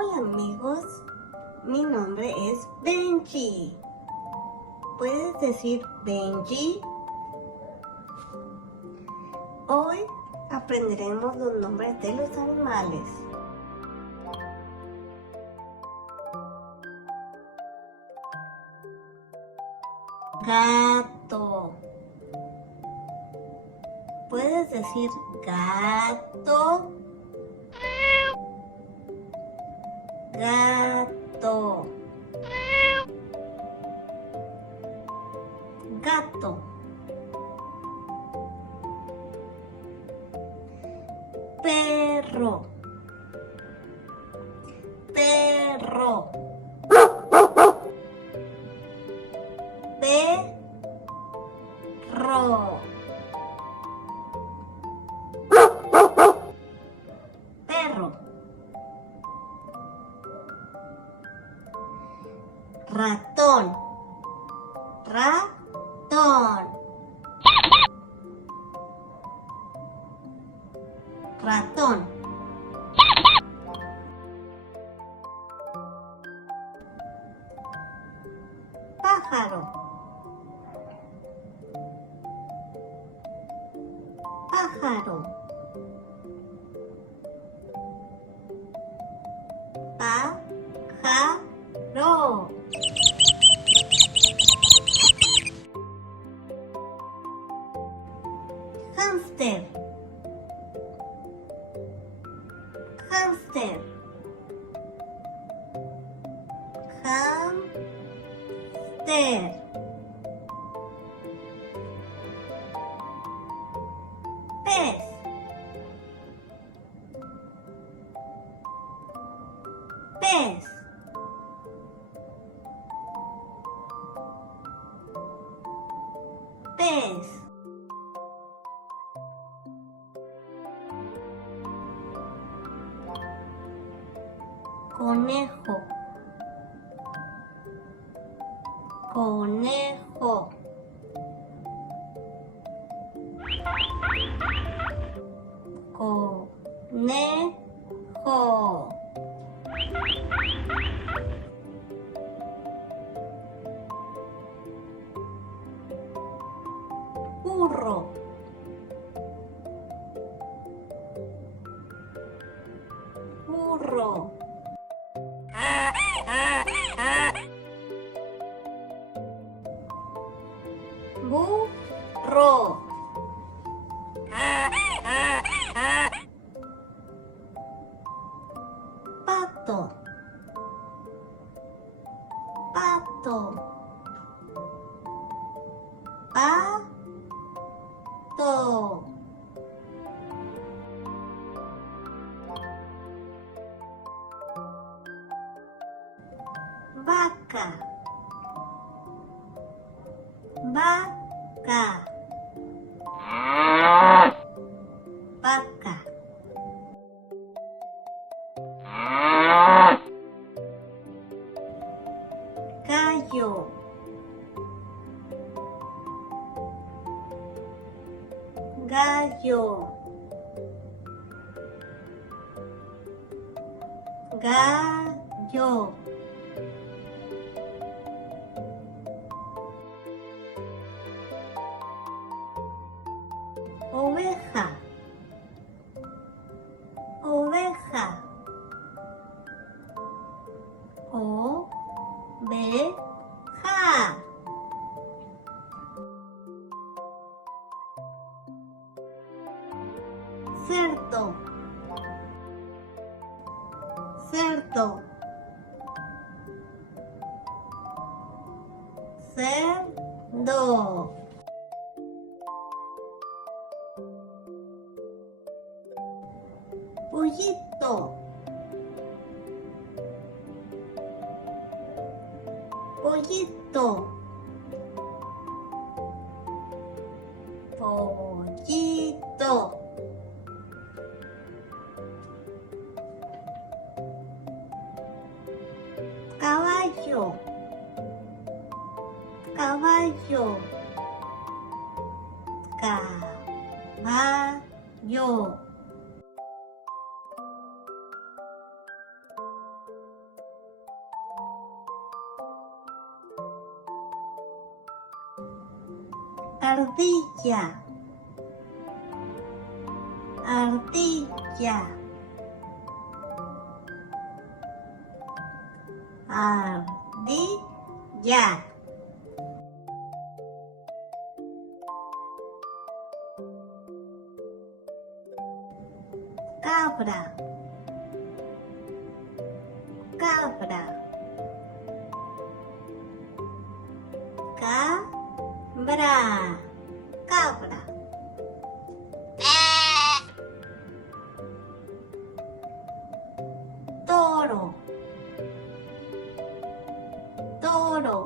Hola amigos, mi nombre es Benji. ¿Puedes decir Benji? Hoy aprenderemos los nombres de los animales. Gato. ¿Puedes decir gato? Gato. Gato. Perro. Perro. Perro. Perro. Ratón. Ratón. Ratón. Pájaro. Pájaro. Pájaro. Hámster. Hámster. Hámster. Pez. Pez. Pez. Conejo. Conejo. Conejo. Burro. Burro. Burro. Pato. Pato. Pato. Vaca. Vaca. Vaca. Gallo. Gallo. Gallo. Oveja. Oveja. Oveja. Cerdo. Cerdo. Cerdo. Pollito. Pollito. Pollito. Caballo. Caballo. Caballo. ardilla, ardilla, ardilla, cabra, cabra, cabra, cabra. Toro, toro,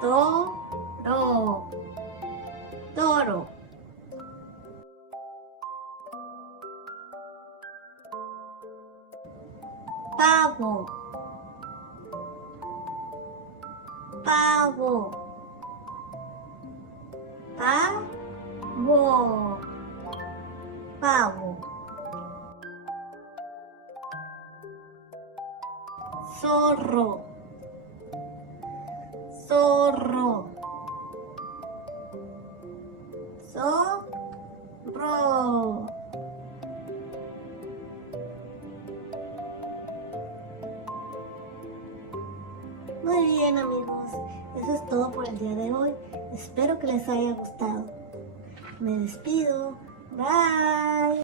toro, toro. Pavo, pavo, pavo, pavo. Zorro, zorro, zorro. Muy bien, amigos, eso es todo por el día de hoy. Espero que les haya gustado. Me despido. Bye.